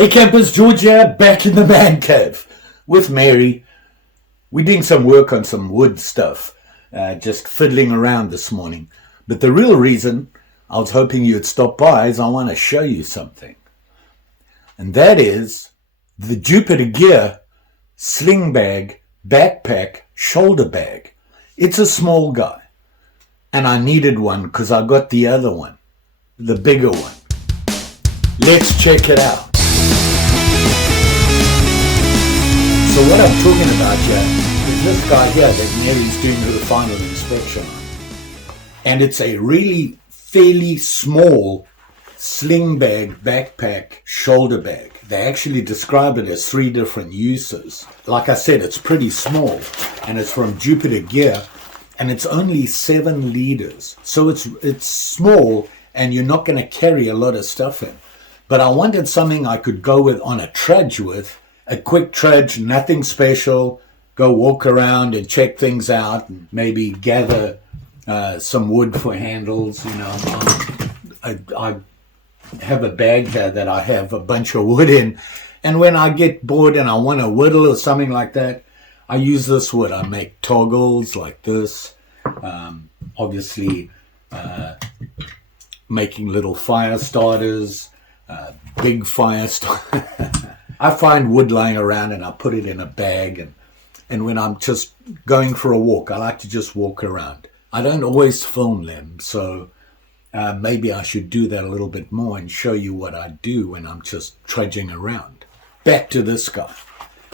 Hey campers, George here, back in the man cave with Mary. We're doing some work on some wood stuff, just fiddling around this morning. But the real reason I was hoping you'd stop by is I want to show you something. And that is the JupiterGear Sling Backpack shoulder bag. It's a small guy. And I needed one because I got the other one, the bigger one. Let's check it out. So what I'm talking about here is this guy here that Mary's doing her final inspection on. And it's a really fairly small sling backpack shoulder bag. They actually describe it as 3 different uses. Like I said, it's pretty small and it's from JupiterGear and it's only 7 liters. So it's small and you're not going to carry a lot of stuff in. But I wanted something I could go with on a trudge with. A quick trudge, nothing special, go walk around and check things out and maybe gather some wood for handles. You know, I have a bag here that I have a bunch of wood in, and when I get bored and I want to whittle or something like that, I use this wood. I make toggles like this, obviously making little fire starters, big fire starters. I find wood lying around and I put it in a bag, and when I'm just going for a walk, I like to just walk around. I don't always film them, so maybe I should do that a little bit more and show you what I do when I'm just trudging around. Back to this guy.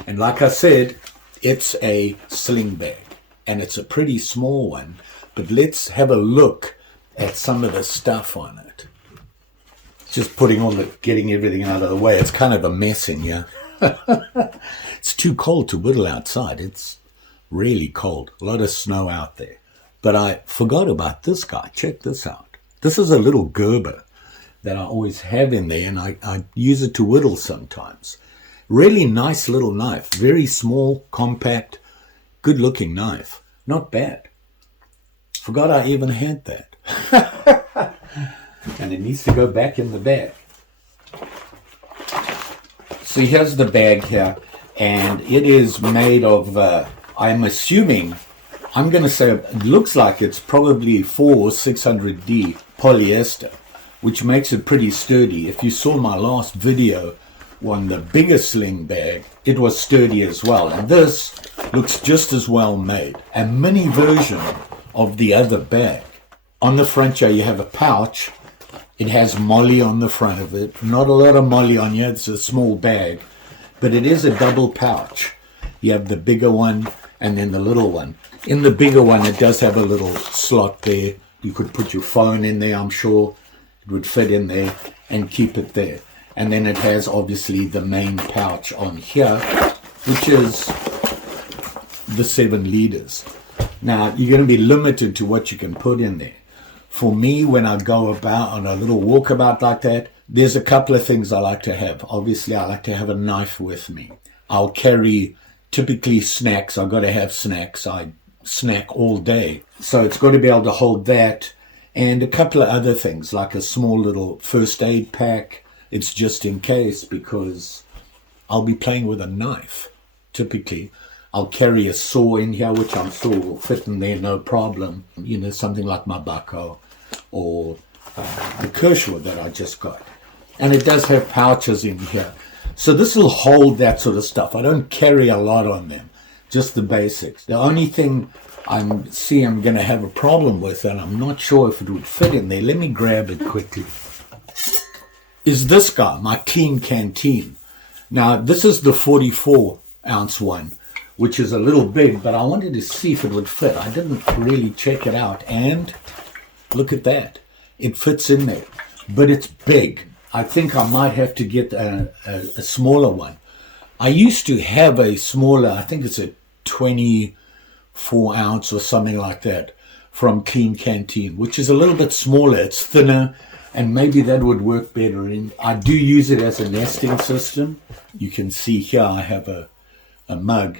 And like I said, it's a sling bag, and it's a pretty small one, but let's have a look at some of the stuff on it. Just getting everything out of the way. It's kind of a mess in here. It's too cold to whittle outside. It's really cold. A lot of snow out there. But I forgot about this guy. Check this out. This is a little Gerber that I always have in there, and I use it to whittle sometimes. Really nice little knife. Very small, compact, good looking knife. Not bad. Forgot I even had that. And it needs to go back in the bag. So here's the bag here, and it is made of, I'm assuming, I'm going to say it looks like it's probably 4 or 600D polyester, which makes it pretty sturdy. If you saw my last video on the bigger sling bag, it was sturdy as well. And this looks just as well made. A mini version of the other bag. On the front here you have a pouch. It has molly on the front of it. Not a lot of molly on here. It's a small bag. But it is a double pouch. You have the bigger one and then the little one. In the bigger one, it does have a little slot there. You could put your phone in there, I'm sure. It would fit in there and keep it there. And then it has, obviously, the main pouch on here, which is the 7 liters. Now, you're going to be limited to what you can put in there. For me, when I go about on a little walkabout like that, there's a couple of things I like to have. Obviously, I like to have a knife with me. I'll carry typically snacks. I've got to have snacks. I snack all day. So it's got to be able to hold that and a couple of other things like a small little first aid pack. It's just in case because I'll be playing with a knife. Typically, I'll carry a saw in here, which I'm sure will fit in there no problem. You know, something like my bucko or the Kirschwood that I just got. And it does have pouches in here. So this will hold that sort of stuff. I don't carry a lot on them, just the basics. The only thing I'm going to have a problem with, and I'm not sure if it would fit in there, let me grab it quickly, is this guy, my clean canteen. Now, this is the 44-ounce one, which is a little big, but I wanted to see if it would fit. I didn't really check it out, and look at that. It fits in there, but it's big. I think I might have to get a smaller one. I used to have a smaller, I think it's a 24-ounce or something like that from Clean Canteen, which is a little bit smaller. It's thinner, and maybe that would work better. I do use it as a nesting system. You can see here I have a mug,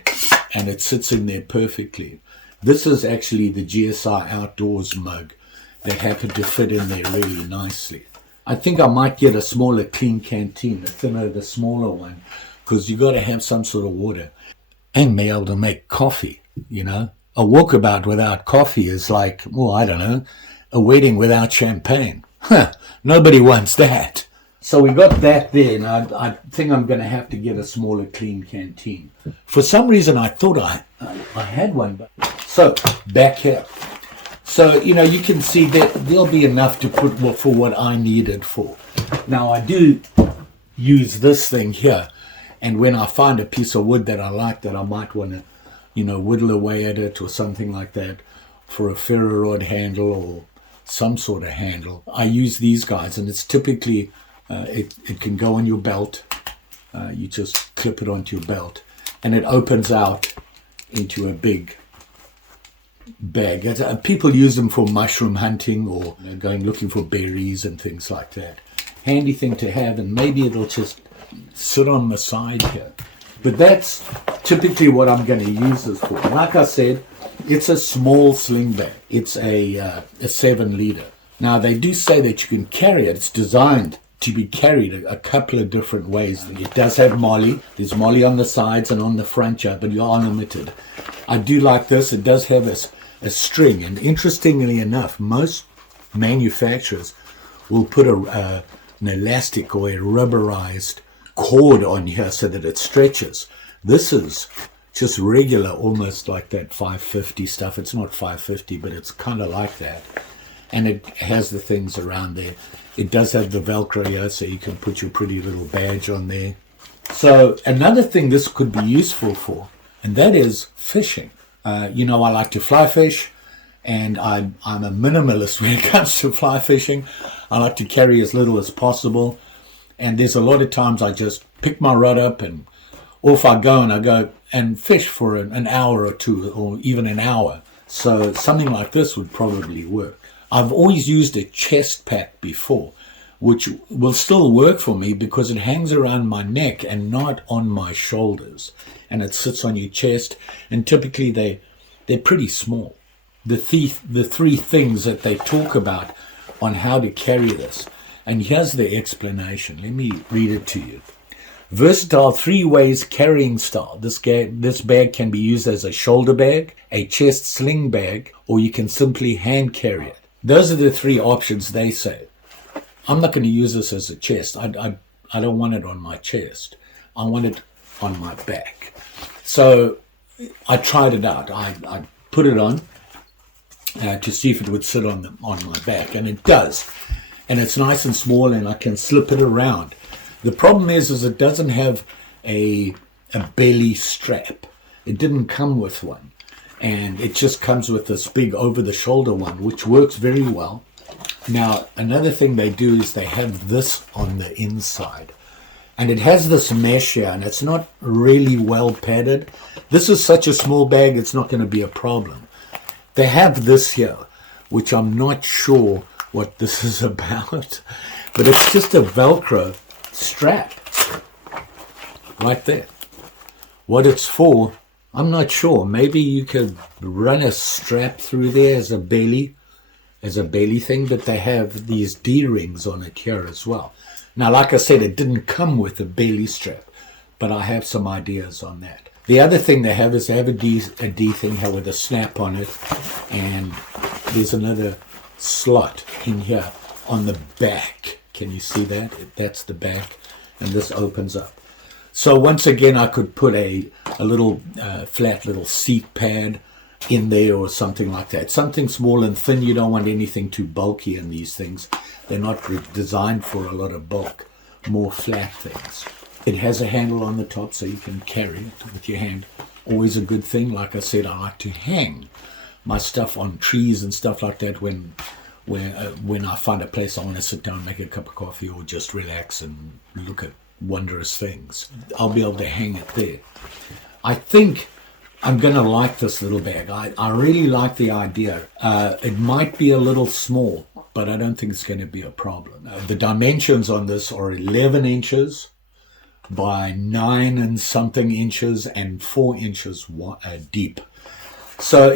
and it sits in there perfectly. This is actually the GSI Outdoors mug that happened to fit in there really nicely. I think I might get a smaller clean canteen, a thinner, the smaller one, because you got to have some sort of water and be able to make coffee, you know. A walkabout without coffee is like, well, I don't know, a wedding without champagne. Huh, nobody wants that. So we got that there, and I think I'm going to have to get a smaller clean canteen. For some reason, I thought I had one. But so, back here. So, you know, you can see that there'll be enough to put for what I need it for. Now, I do use this thing here, and when I find a piece of wood that I like that I might want to, you know, whittle away at it or something like that for a ferro rod handle or some sort of handle, I use these guys, and it's typically, it can go on your belt. You just clip it onto your belt, and it opens out into a big bag. People use them for mushroom hunting or going looking for berries and things like that. Handy thing to have, and maybe it'll just sit on the side here. But that's typically what I'm going to use this for. Like I said, it's a small sling bag. It's a 7 liter. Now they do say that you can carry it. It's designed to be carried a couple of different ways. It does have molly. There's molly on the sides and on the front here, but you are limited. I do like this. It does have a string, and interestingly enough, most manufacturers will put an elastic or a rubberized cord on here so that it stretches. This is just regular, almost like that 550 stuff. It's not 550, but it's kind of like that. And it has the things around there. It does have the Velcro here, so you can put your pretty little badge on there. So another thing this could be useful for, and that is fishing. You know, I like to fly fish, and I'm a minimalist when it comes to fly fishing. I like to carry as little as possible, and there's a lot of times I just pick my rod up and off I go and fish for an hour or two, or even an hour. So something like this would probably work. I've always used a chest pack before, which will still work for me because it hangs around my neck and not on my shoulders, and it sits on your chest, and typically they're pretty small. The three things that they talk about on how to carry this, and here's the explanation. Let me read it to you. Versatile 3 ways carrying style. This bag can be used as a shoulder bag, a chest sling bag, or you can simply hand carry it. Those are the 3 options they say. I'm not going to use this as a chest. I don't want it on my chest. I want it on my back. So I tried it out. I put it on to see if it would sit on my back, and it does. And it's nice and small, and I can slip it around. The problem is it doesn't have a belly strap. It didn't come with one. And it just comes with this big over-the-shoulder one, which works very well. Now, another thing they do is they have this on the inside. And it has this mesh here, and it's not really well padded. This is such a small bag, it's not going to be a problem. They have this here, which I'm not sure what this is about. But it's just a Velcro strap right there. What it's for, I'm not sure. Maybe you could run a strap through there as a belly thing, but they have these D-rings on it here as well. Now, like I said, it didn't come with a belly strap, but I have some ideas on that. The other thing they have is they have a D thing here with a snap on it, and there's another slot in here on the back. Can you see that? That's the back, and this opens up. So once again, I could put a little flat little seat pad in there or something like that. Something small and thin. You don't want anything too bulky in these things. They're not designed for a lot of bulk, more flat things. It has a handle on the top so you can carry it with your hand. Always a good thing. Like I said, I like to hang my stuff on trees and stuff like that when I find a place I want to sit down, make a cup of coffee, or just relax and look at wondrous things. I'll be able to hang it there. I think I'm going to like this little bag. I really like the idea. It might be a little small, but I don't think it's going to be a problem. The dimensions on this are 11 inches by 9 and something inches and 4 inches deep. So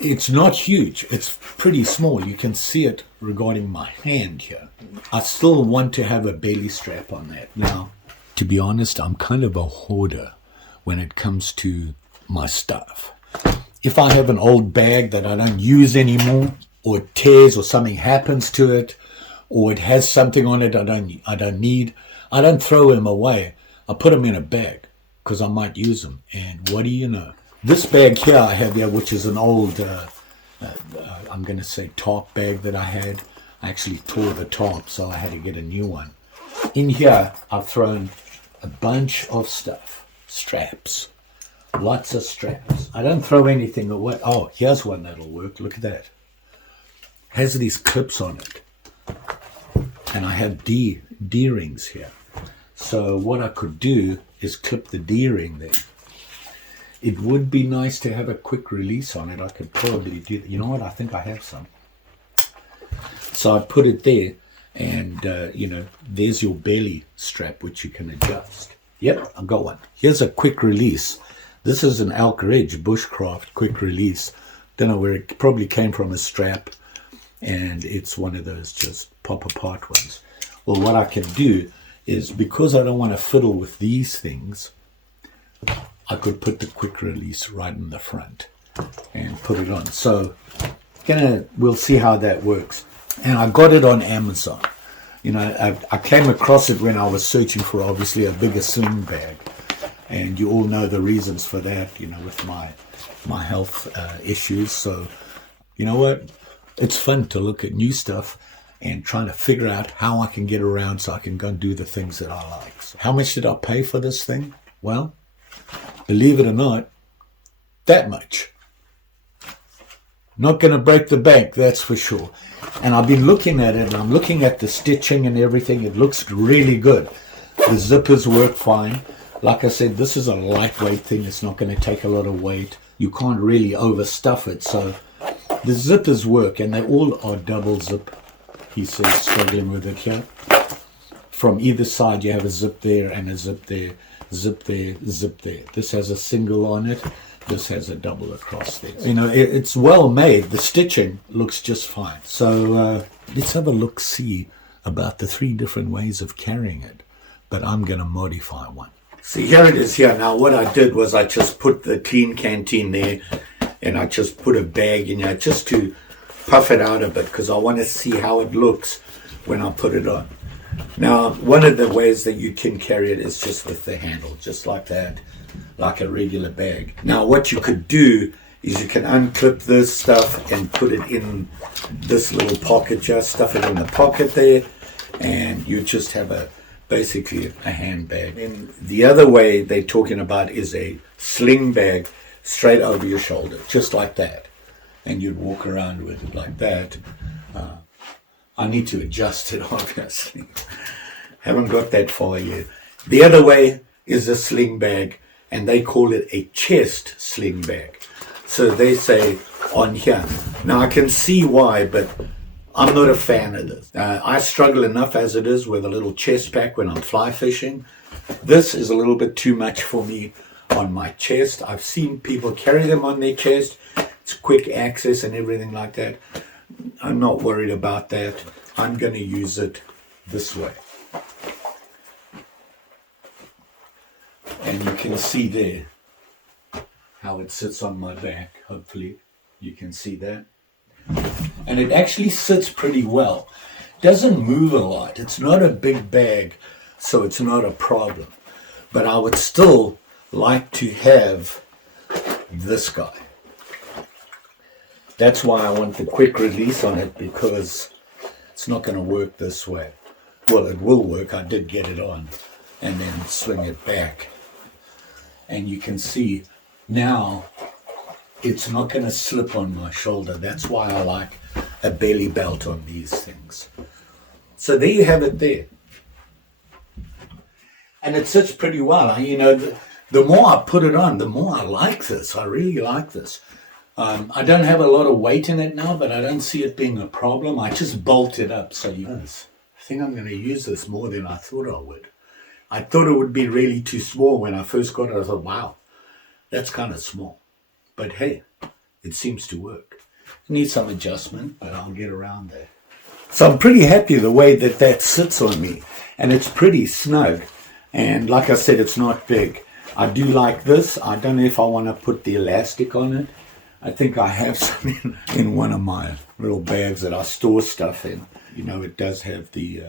it's not huge. It's pretty small. You can see it regarding my hand here. I still want to have a belly strap on that. Now, to be honest, I'm kind of a hoarder when it comes to my stuff. If I have an old bag that I don't use anymore, or it tears, or something happens to it, or it has something on it I don't need, I don't throw them away. I put them in a bag because I might use them. And what do you know? This bag here I have here, which is an old, I'm going to say tarp bag that I had. I actually tore the tarp, so I had to get a new one. In here, I've thrown a bunch of stuff. Straps. Lots of straps. I don't throw anything away. Oh, here's one that'll work. Look at that. Has these clips on it. And I have D-rings here. So what I could do is clip the D-ring there. It would be nice to have a quick release on it. I could probably do that. You know what? I think I have some. So I put it there, and, there's your belly strap, which you can adjust. Yep, I've got one. Here's a quick release. This is an Elk Ridge Bushcraft quick release. Don't know where it probably came from, a strap, and it's one of those just pop apart ones. Well, what I can do is, because I don't want to fiddle with these things, I could put the quick release right in the front and put it on. So we'll see how that works. And I got it on Amazon. I came across it when I was searching for, obviously, a bigger sling bag. And you all know the reasons for that, with my health issues. So, you know what? It's fun to look at new stuff and trying to figure out how I can get around so I can go and do the things that I like. So how much did I pay for this thing? Well, believe it or not, that much. Not going to break the bank, that's for sure. And I've been looking at it, and I'm looking at the stitching and everything. It looks really good. The zippers work fine. Like I said, this is a lightweight thing. It's not going to take a lot of weight. You can't really overstuff it. So the zippers work, and they all are double zip. He says, struggling with it here. From either side, you have a zip there and a zip there, zip there, zip there. This has a single on it. This has a double across there. It's well made. The stitching looks just fine. So let's have a look-see about the 3 different ways of carrying it. But I'm going to modify one. See, here it is here. Now, what I did was I just put the clean canteen there, and I just put a bag in here just to puff it out a bit, because I want to see how it looks when I put it on. Now, one of the ways that you can carry it is just with the handle, just like that, like a regular bag. Now, what you could do is you can unclip this stuff and put it in this little pocket, just stuff it in the pocket there, and you just have basically a handbag. And the other way they're talking about is a sling bag straight over your shoulder, just like that. And you'd walk around with it like that. I need to adjust it, obviously. Haven't got that far yet. The other way is a sling bag, and they call it a chest sling bag. So they say on here. Now, I can see why, but I'm not a fan of this. I struggle enough as it is with a little chest pack when I'm fly fishing. This is a little bit too much for me on my chest. I've seen people carry them on their chest. It's quick access and everything like that. I'm not worried about that. I'm going to use it this way. And you can see there how it sits on my back. Hopefully you can see that. And it actually sits pretty well. Doesn't move a lot. It's not a big bag, so it's not a problem. But I would still like to have this guy. That's why I want the quick release on it, because it's not going to work this way. Well, it will work. I did get it on and then swing it back. And you can see now it's not going to slip on my shoulder. That's why I like a belly belt on these things. So there you have it there. And it sits pretty well. The more I put it on, the more I like this. I really like this. I don't have a lot of weight in it now, but I don't see it being a problem. I just bolt it up. So I think I'm going to use this more than I thought I would. I thought it would be really too small when I first got it. I thought, wow, that's kind of small. But hey, it seems to work. It needs some adjustment, but I'll get around there. So I'm pretty happy the way that that sits on me, and it's pretty snug. And like I said, it's not big. I do like this. I don't know if I want to put the elastic on it. I think I have some in one of my little bags that I store stuff in. You know, it does have the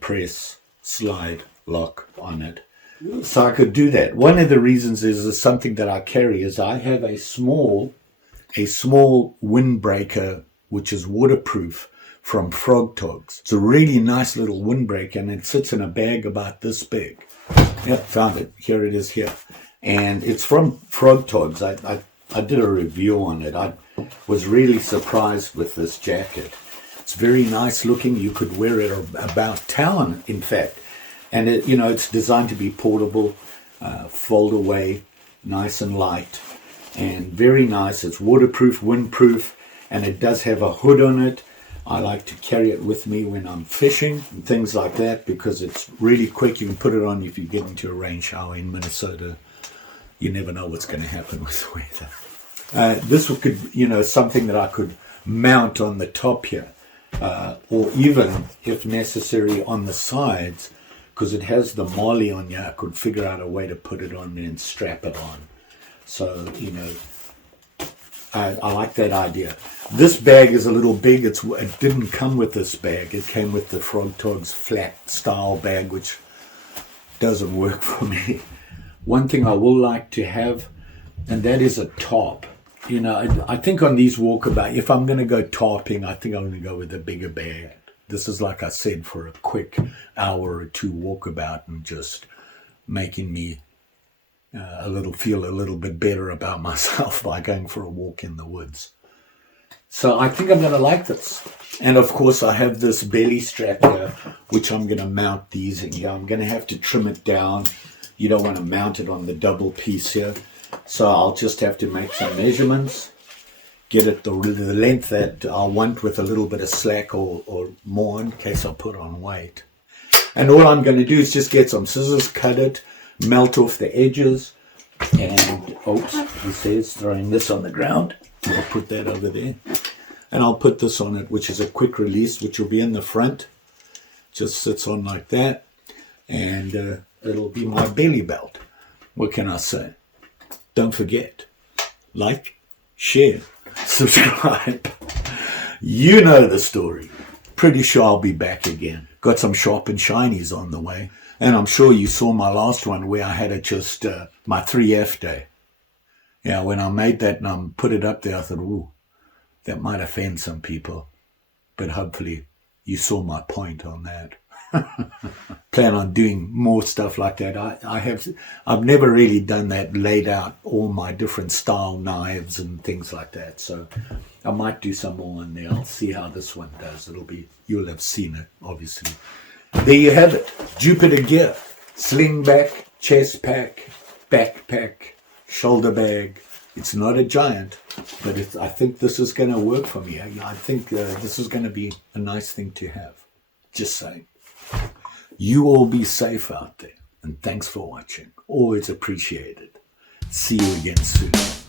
press slide lock on it. So I could do that. One of the reasons is something that I carry is I have a small windbreaker, which is waterproof, from Frog Togs. It's a really nice little windbreaker, and it sits in a bag about this big. Yep, found it. Here it is here. And it's from Frog Togs. I did a review on it. I was really surprised with this jacket. It's very nice looking. You could wear it about town, in fact. And it, you know, it's designed to be portable, fold away, nice and light, and very nice. It's waterproof, windproof, and it does have a hood on it. I like to carry it with me when I'm fishing and things like that because it's really quick. You can put it on if you get into a rain shower in Minnesota. You never know what's going to happen with the weather. This could, you know, something that I could mount on the top here, or even, if necessary, on the sides, because it has the molly on here. I could figure out a way to put it on and strap it on. So, you know, I like that idea. This bag is a little big. It didn't come with this bag. It came with the Frog Togs flat style bag, which doesn't work for me. One thing I will like to have, and that is a top. You know, I think on these walkabout, if I'm going to go topping, I think I'm going to go with a bigger bag. This is, like I said, for a quick hour or two walkabout and just making me feel a little bit better about myself by going for a walk in the woods. So I think I'm going to like this. And of course I have this belly strap here, which I'm going to mount these in here. I'm going to have to trim it down. You don't want to mount it on the double piece here. So I'll just have to make some measurements, get it the length that I want with a little bit of slack or more in case I put on weight. And all I'm going to do is just get some scissors, cut it, melt off the edges, and oops, he says throwing this on the ground. I'll put that over there, and I'll put this on it, which is a quick release, which will be in the front. Just sits on like that, and it'll be my belly belt. What can I say? Don't forget, like, share, subscribe. You know the story. Pretty sure I'll be back again. Got some sharp and shinies on the way. And I'm sure you saw my last one where I had it just my 3F day. Yeah, when I made that and I put it up there, I thought, ooh, that might offend some people. But hopefully you saw my point on that. Plan on doing more stuff like that. I've never really done that, laid out all my different style knives and things like that. So I might do some more in there. I'll see how this one does. You'll have seen it, obviously. There you have it. JupiterGear, sling back, chest pack, backpack, shoulder bag. It's not a giant, but I think this is going to work for me. I think this is going to be a nice thing to have. Just saying. You all be safe out there, and thanks for watching. Always appreciated. See you again soon.